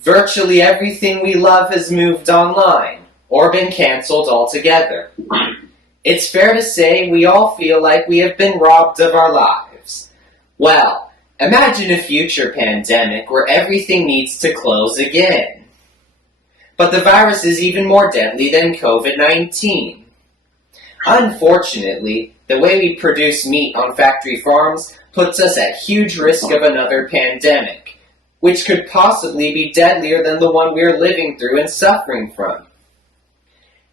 Virtually everything we love has moved online, or been canceled altogether. It's fair to say we all feel like we have been robbed of our lives. Well, imagine a future pandemic where everything needs to close again. But the virus is even more deadly than COVID-19. Unfortunately, the way we produce meat on factory farms puts us at huge risk of another pandemic, which could possibly be deadlier than the one we're living through and suffering from.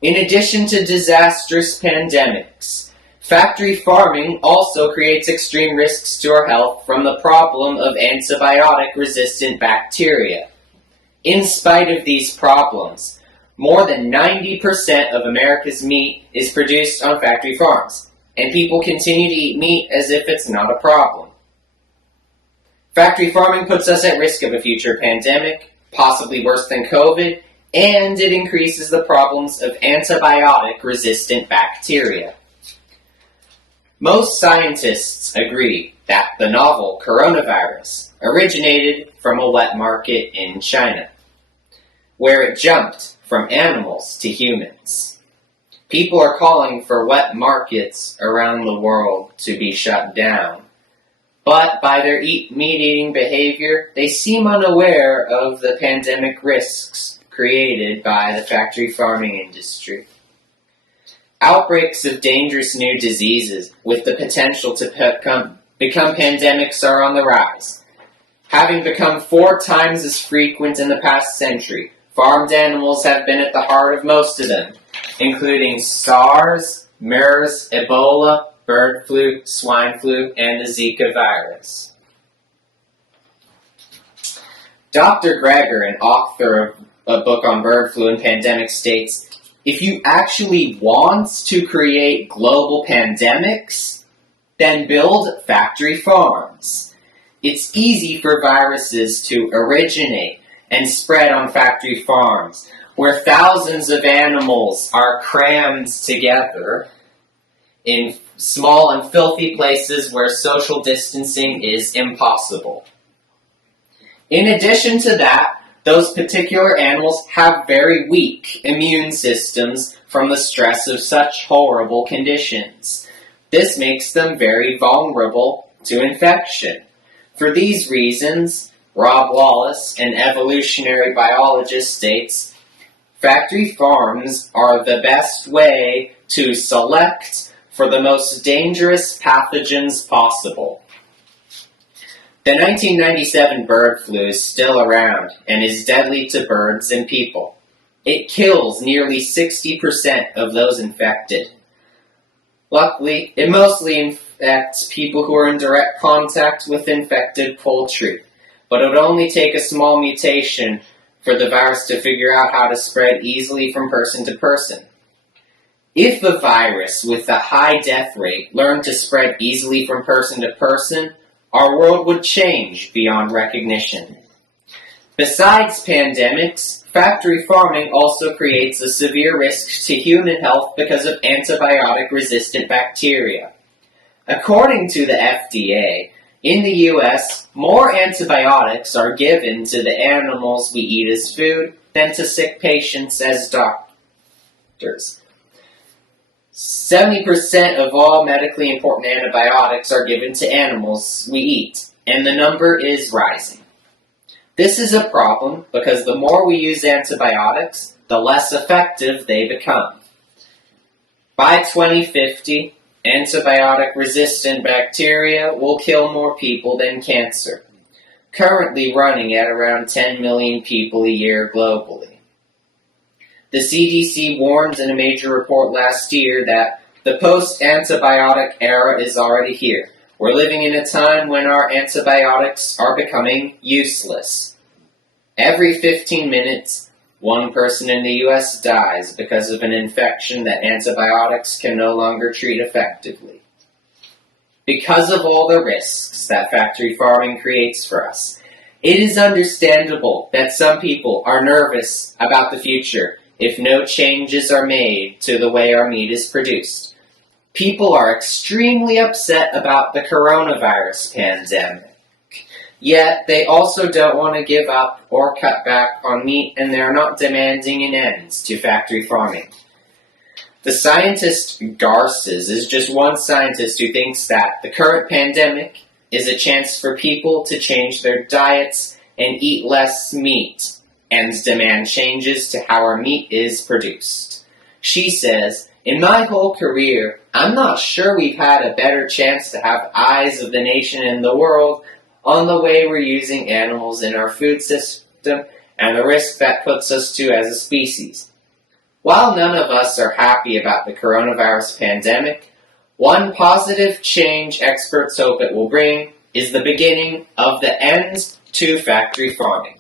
In addition to disastrous pandemics, factory farming also creates extreme risks to our health from the problem of antibiotic-resistant bacteria. In spite of these problems, more than 90% of America's meat is produced on factory farms, and people continue to eat meat as if it's not a problem. Factory farming puts us at risk of a future pandemic, possibly worse than COVID, and it increases the problems of antibiotic-resistant bacteria. Most scientists agree that the novel coronavirus originated from a wet market in China, where it jumped from animals to humans. People are calling for wet markets around the world to be shut down, but by their meat-eating behavior, they seem unaware of the pandemic risks created by the factory farming industry. Outbreaks of dangerous new diseases with the potential to become pandemics are on the rise. Having become 4 times as frequent in the past century, farmed animals have been at the heart of most of them, including SARS, MERS, Ebola, bird flu, swine flu, and the Zika virus. Dr. Greger, an author of a book on bird flu and pandemics, states, if you actually want to create global pandemics, then build factory farms. It's easy for viruses to originate and spread on factory farms, where thousands of animals are crammed together in small and filthy places where social distancing is impossible. In addition to that, those particular animals have very weak immune systems from the stress of such horrible conditions. This makes them very vulnerable to infection. For these reasons, Rob Wallace, an evolutionary biologist, states, factory farms are the best way to select for the most dangerous pathogens possible. The 1997 bird flu is still around and is deadly to birds and people. It kills nearly 60% of those infected. Luckily, it mostly infects people who are in direct contact with infected poultry, but it would only take a small mutation for the virus to figure out how to spread easily from person to person. If a virus with a high death rate learned to spread easily from person to person, our world would change beyond recognition. Besides pandemics, factory farming also creates a severe risk to human health because of antibiotic-resistant bacteria. According to the FDA, in the U.S., more antibiotics are given to the animals we eat as food than to sick patients as doctors. 70% of all medically important antibiotics are given to animals we eat, and the number is rising. This is a problem because the more we use antibiotics, the less effective they become. By 2050, antibiotic-resistant bacteria will kill more people than cancer, currently running at around 10 million people a year globally. The CDC warned in a major report last year that the post-antibiotic era is already here. We're living in a time when our antibiotics are becoming useless. Every 15 minutes, one person in the U.S. dies because of an infection that antibiotics can no longer treat effectively. Because of all the risks that factory farming creates for us, it is understandable that some people are nervous about the future if no changes are made to the way our meat is produced. People are extremely upset about the coronavirus pandemic. Yet, they also don't want to give up or cut back on meat, and they're not demanding an end to factory farming. The scientist Garces is just one scientist who thinks that the current pandemic is a chance for people to change their diets and eat less meat, and demand changes to how our meat is produced. She says, "In my whole career, I'm not sure we've had a better chance to have eyes of the nation and the world on the way we're using animals in our food system and the risk that puts us to as a species. While none of us are happy about the coronavirus pandemic, one positive change experts hope it will bring is the beginning of the end to factory farming."